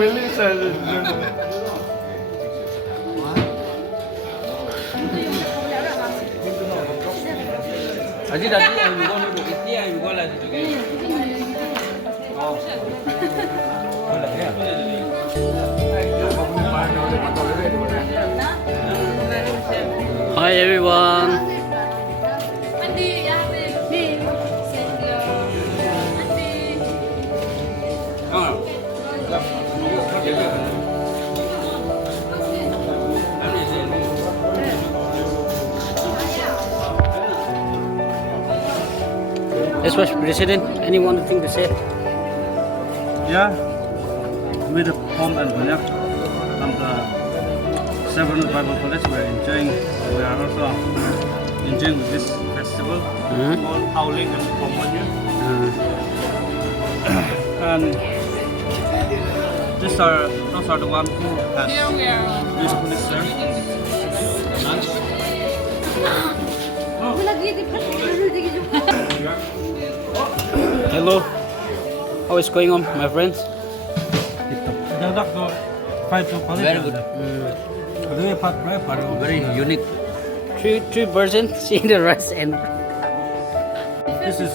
Aji tadi yang juga nih, itu yang juga lah juga. Hi everyone. Yes, Vice President, anyone thing to say? Yeah, with the Phom and Konyak from the several Bible college, we are also enjoying with this festival called Aoleang and Phom. And those are the ones who has beautifully served lunch. Hello, how is going on, my friends? Very good. Very unique. Three versions, seeing the rice and. This is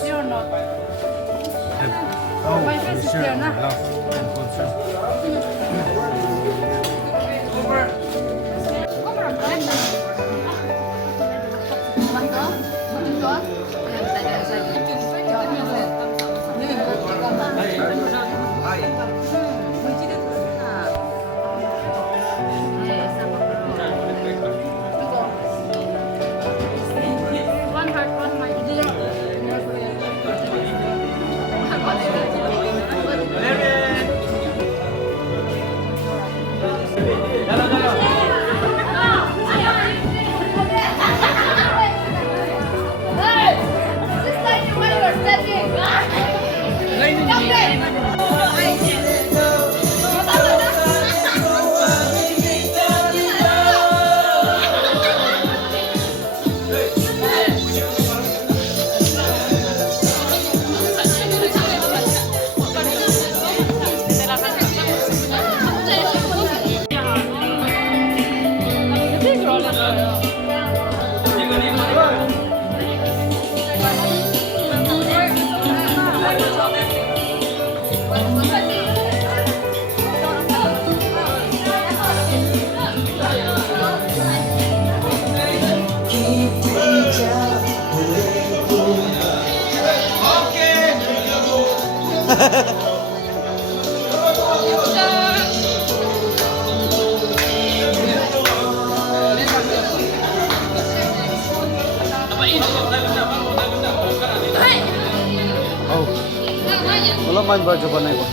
how we share love and concern. Wala man ba dyan ba na ito?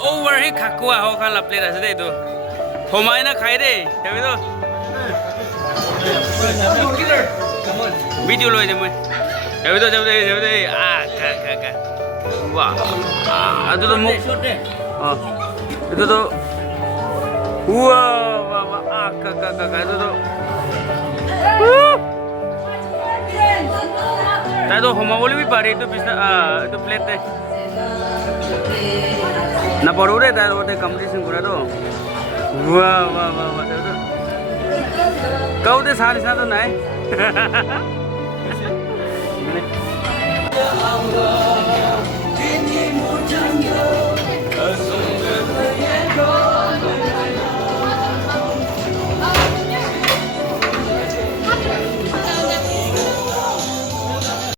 Overheat kakua ho kan la plate ase itu. Homai na khai de, ya betul. Video loh ini mui. Ya betul, ya betul, ya betul. Ah, kak. Wah, itu tuh mu. Oh, itu tuh. Wah, kak, itu tuh. Tadi tuh homa boleh bi pare itu bisa, itu plate deh. Na paru deh, tadi waktu competition kura tuh. Wah, itu. Kau deh sehari satu naik.